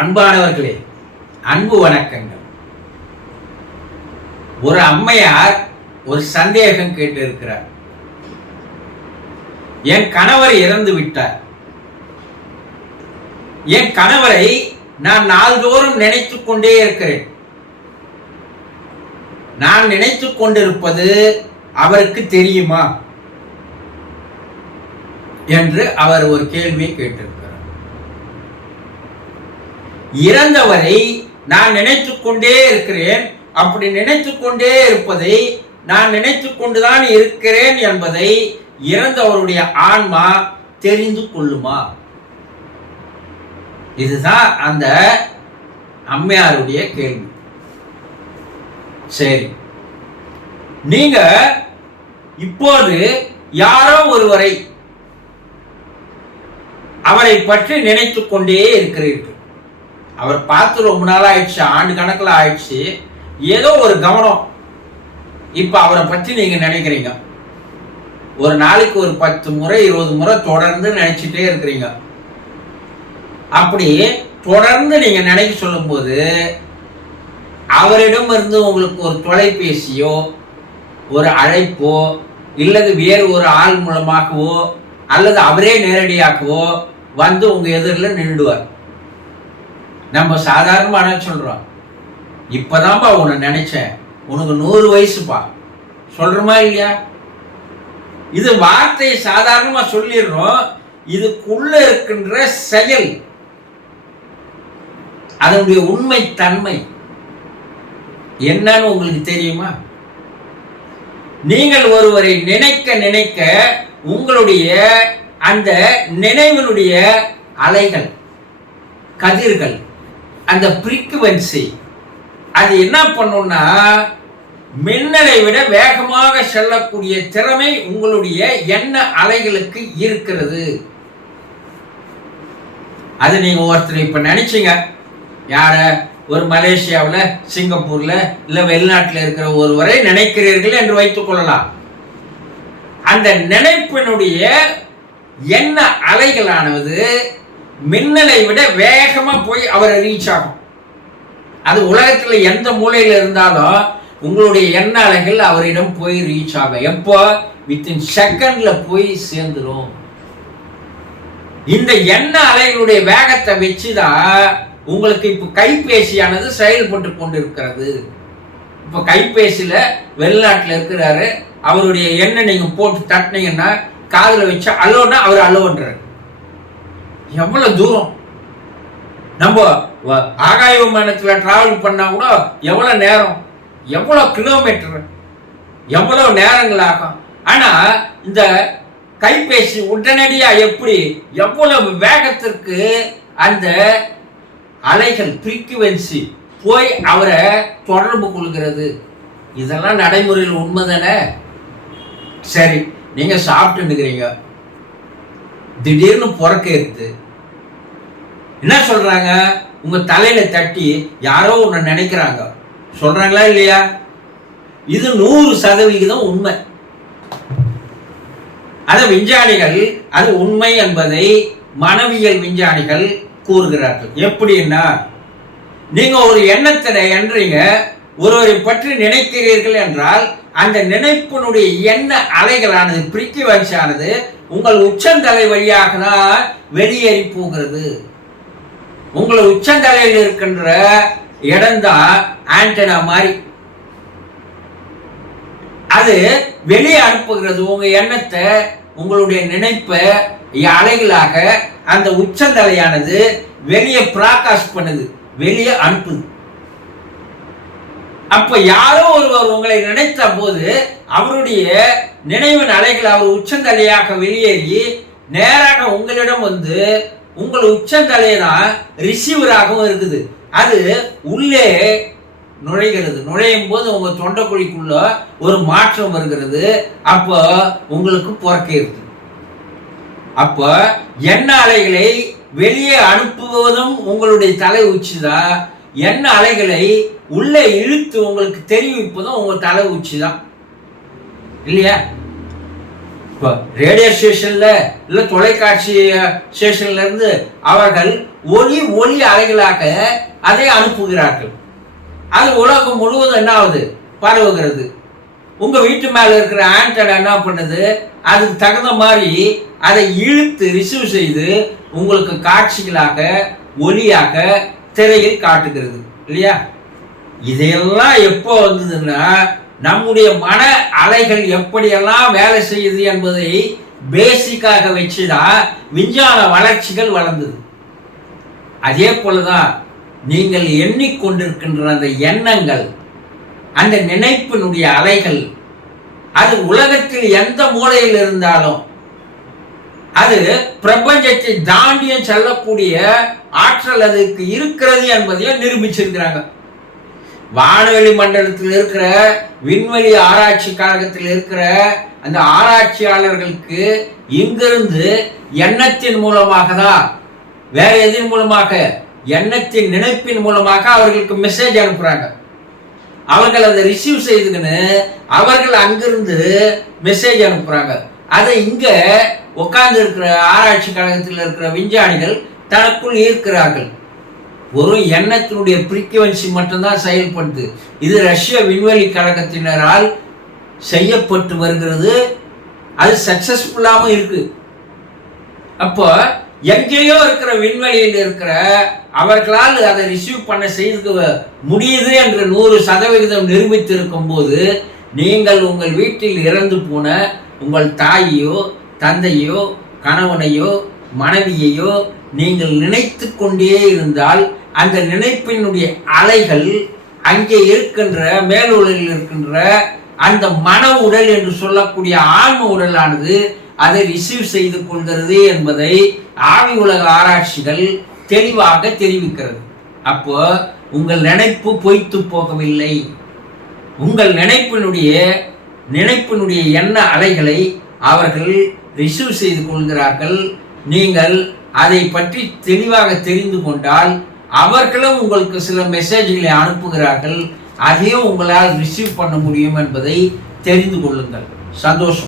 அன்பானவர்களே, அன்பு வணக்கங்கள். ஒரு அம்மையார் ஒரு சந்தேகம் கேட்டு இருக்கிறார். என் கணவர் இறந்து விட்டார். என் கணவரை நான் நாள்தோறும் நினைத்துக் கொண்டே இருக்கிறேன். நான் நினைத்துக் கொண்டிருப்பது அவருக்கு தெரியுமா என்று அவர் ஒரு கேள்வியை கேட்டிருக்கிறார். இறந்தவரை நான் நினைத்துக் கொண்டே இருக்கிறேன். அப்படி நினைத்துக் கொண்டே இருப்பதை நான் நினைத்துக் கொண்டுதான் இருக்கிறேன் என்பதை இறந்தவருடைய ஆன்மா தெரிந்து கொள்ளுமா? இதுதான் அந்த அம்மையாருடைய கேள்வி. சரி, நீங்க இப்போது யாரோ ஒருவரை அவரை பற்றி நினைத்துக் கொண்டே இருக்கிறீர்கள். அவர் பார்த்து ரொம்ப நாள் ஆயிடுச்சு, ஆண்டு கணக்கில் ஆயிடுச்சு. ஏதோ ஒரு கவனம் இப்ப அவரை பற்றி நீங்க நினைக்கிறீங்க. ஒரு நாளைக்கு ஒரு 10 முறை 20 முறை தொடர்ந்து நினைச்சிட்டே இருக்கிறீங்க. அப்படி தொடர்ந்து நீங்க நினைக்க சொல்லும் போது அவரிடம் இருந்து உங்களுக்கு ஒரு தொலைபேசியோ ஒரு அழைப்போ இல்லது வேறு ஒரு ஆள் மூலமாகவோ அல்லது அவரே நேரடியாகவோ வந்து உங்க எதிரில் நின்றுடுவார். நம்ம சாதாரணமான சொல்றோம், இப்பதான்ப்பா உன்னை நினைச்சேன், உனக்கு 100 வயசுப்பா சொல்றோமா இல்லையா? இது வார்த்தையை சாதாரணமா சொல்லிடுறோம். இதுக்குள்ள இருக்கின்ற செயல், அதனுடைய உண்மை தன்மை என்னன்னு உங்களுக்கு தெரியுமா? நீங்கள் ஒருவரை நினைக்க நினைக்க உங்களுடைய அந்த நினைவினுடைய அலைகள், கதிர்கள், அந்த ஃப்ரீக்குவென்சி அது என்ன பண்ணும்னா மின்னலை விட வேகமாக செல்லக்கூடிய திறமை உங்களுடைய எண்ண அலைகளுக்கு இருக்கிறது. அது நீங்க ஒருத்தர் இப்ப நினைச்சீங்க, யார ஒரு மலேசியாவில், சிங்கப்பூர்ல இல்ல வெளிநாட்டில் இருக்கிற ஒருவரை நினைக்கிறீர்கள் என்று வைத்துக் கொள்ளலாம். அந்த நினைப்பினுடைய எண்ண அலைகளானது மின்னலை விட வேகமா போய் அவரை ரீச் ஆகும். அது உலகத்துல எந்த மூலையில இருந்தாலும் உங்களுடைய எண்ண அலைகள் அவரிடம் போய் ரீச் ஆகும். எப்போ? வித்தின் செகண்ட்ல போய் சேர்ந்துரும். இந்த எண்ண அலைகளுடைய வேகத்தை வச்சுதான் உங்களுக்கு இப்ப கைபேசியானது செயல்பட்டு கொண்டிருக்கிறது. இப்ப கைபேசியில வெளிநாட்டுல இருக்கிறாரு, அவருடைய எண்ணை நீங்க போட்டு தட்டினீங்கன்னா காதுல வச்சு அலோன்னா அவர் அலோன்றாரு. எவ்வளவு தூரம் நம்ம ஆகாய விமானத்துல டிராவல் பண்ணா கூட எவ்வளவு நேரம், எவ்வளவு கிலோமீட்டர், எவ்வளவு நேரங்கள் ஆகும். ஆனா இந்த கைபேசி உடனடியா எப்படி எவ்வளவு வேகத்திற்கு அந்த அலைகள் ஃப்ரீக்குவென்சி போய் அவரை தொடர்பு கொள்கிறது. இதெல்லாம் நடைமுறையில் உண்மைதானே? சரி, நீங்க சாப்பிட்டு இருக்கிறீங்க, திடீர்னு புறக்க இருக்குது. என்ன சொல்றாங்க? உங்க தலையில தட்டி யாரோ ஒண்ணு நினைக்கிறாங்க சொல்றாங்களா இல்லையா? இது 100% உண்மை. அத விஞ்ஞானிகள் அது உண்மை என்பதை மனவியல் விஞ்ஞானிகள் கூறுகிறார்கள். எப்படின்னா, நீங்க ஒரு எண்ணத்தை எண்றீங்க, ஒருவரை பற்றி நினைக்கிறீர்கள் என்றால் அந்த நினைப்பினுடைய எண்ண அலைகளானது ஃப்ரீக்குவென்சி ஆனது உங்கள் உச்சந்தலை வழியாக தான் வெளியேறி போகிறது. உங்களை உச்சந்தலையில் இருக்கின்ற இடம்தான் ஆண்டனா மாதிரி. அது வெளியே அனுப்புகிறது உங்க எண்ணத்தை, உங்களுடைய நினைப்பை அலைகளாக அந்த உச்சந்தலையானது வெளியே பிராகாஸ்ட் பண்ணுது, வெளியே அனுப்புது. அப்ப யாரோ ஒருவர் உங்களை நினைத்த போது அவருடைய நினைவின் அலைகள் அவர் உச்சந்தலையாக வெளியேறி நேராக உங்களிடம் வந்து உங்கள் உச்சந்தலையை தான் ரிசீவராகவும் இருக்குது. அது உள்ளே நுழைகிறது. நுழையும் போது உங்க தொண்டைக்குழிக்குள்ள ஒரு மாற்றம் வருகிறது. அப்போ உங்களுக்கு பிறக்கிறது. அப்ப எண்ண அலைகளை வெளியே அனுப்புவதும் உங்களுடைய தலை உச்சி தான். எண்ண அலைகளை உள்ளே இழுத்து உங்களுக்கு தெரிவிப்பதும் உங்க தலை உச்சி தான், இல்லையா? இப்போ ரேடியோ ஸ்டேஷன்ல இல்ல தொலைக்காட்சி ஸ்டேஷன்ல இருந்து அவர்கள் ஒளி அலைகளாக அதை அனுப்புகிறார்கள். அது உலகம் முழுவதும் என்ன ஆகுது, பரவுகிறது. உங்க வீட்டு மேல இருக்கிற ஆண்டனா என்ன பண்ணுது, அதுக்கு தகுந்த மாதிரி அதை இழுத்து ரிசீவ் செய்து உங்களுக்கு காட்சிகளாக ஒளியாக திரையில் காட்டுகிறது இல்லையா? இதையெல்லாம் எப்போ வந்ததுன்னா, நம்முடைய மன அலைகள் எப்படியெல்லாம் வேலை செய்யுது என்பதை பேசிக்காக வச்சுதான் விஞ்ஞான வளர்ச்சிகள் வளர்ந்தது. அதே போலதான் நீங்கள் எண்ணிக்கொண்டிருக்கின்ற அந்த எண்ணங்கள், அந்த நினைப்பினுடைய அலைகள், அது உலகத்தில் எந்த மூலையில் இருந்தாலும் அது பிரபஞ்சத்தை தாண்டியும் செல்லக்கூடிய ஆற்றல் அதுக்கு இருக்கிறது என்பதையும் நிரூபிச்சிருக்கிறாங்க. வானவெளி மண்டலத்தில் இருக்கிற விண்வெளி ஆராய்ச்சி கழகத்தில் இருக்கிற அந்த ஆராய்ச்சியாளர்களுக்கு இங்கிருந்து எண்ணத்தின் மூலமாக தான், வேற எதன் மூலமாக, எண்ணத்தின் நினைப்பின் மூலமாக அவர்களுக்கு மெசேஜ் அனுப்புறாங்க. அவர்கள் அதை ரிசீவ் செய்துக்கின்னு அவர்கள் அங்கிருந்து மெசேஜ் அனுப்புறாங்க. அதை இங்க உட்கார்ந்து இருக்கிற ஆராய்ச்சி கழகத்தில் இருக்கிற விஞ்ஞானிகள் தனக்குள் ஈர்க்கிறார்கள். ஒரு எண்ணத்தினுடைய ஃப்ரீக்குவன்சி மட்டும்தான் செயல்படுது. இது ரஷ்ய விண்வெளி கழகத்தினரால் செய்யப்பட்டு வருகிறது. அது சக்சஸ்ஃபுல்லாகவும் இருக்கு. அப்போ எங்கேயோ இருக்கிற விண்வெளியில் இருக்கிற அவர்களால் அதை ரிசீவ் பண்ண செய்து முடியுது என்று 100% நிரூபித்திருக்கும் போது, நீங்கள் உங்கள் வீட்டில் இறந்து போன உங்கள் தாயையோ தந்தையோ கணவனையோ மனைவியையோ நீங்கள் நினைத்து கொண்டே இருந்தால் அந்த நினைப்பினுடைய அலைகள் அங்கே இருக்கின்ற மேலுலகில் இருக்கின்ற அந்த மன உடல் என்று சொல்லக்கூடிய ஆன்ம உடலானது அதை ரிசீவ் செய்து கொள்கிறது என்பதை ஆவி உலக ஆராய்ச்சிகள் தெளிவாக தெரிவிக்கிறது. அப்போ உங்கள் நினைப்பு பொய்த்து போகவில்லை. உங்கள் நினைப்பினுடைய எண்ண அலைகளை அவர்கள் ரிசீவ் செய்து கொள்கிறார்கள். நீங்கள் அதை பற்றி தெளிவாக தெரிந்து கொண்டால் அவர்களும் உங்களுக்கு சில மெசேஜ்களை அனுப்புகிறார்கள். அதையும் உங்களால் ரிசீவ் பண்ண முடியும் என்பதை தெரிந்து கொள்ளுங்கள். சந்தோஷம்.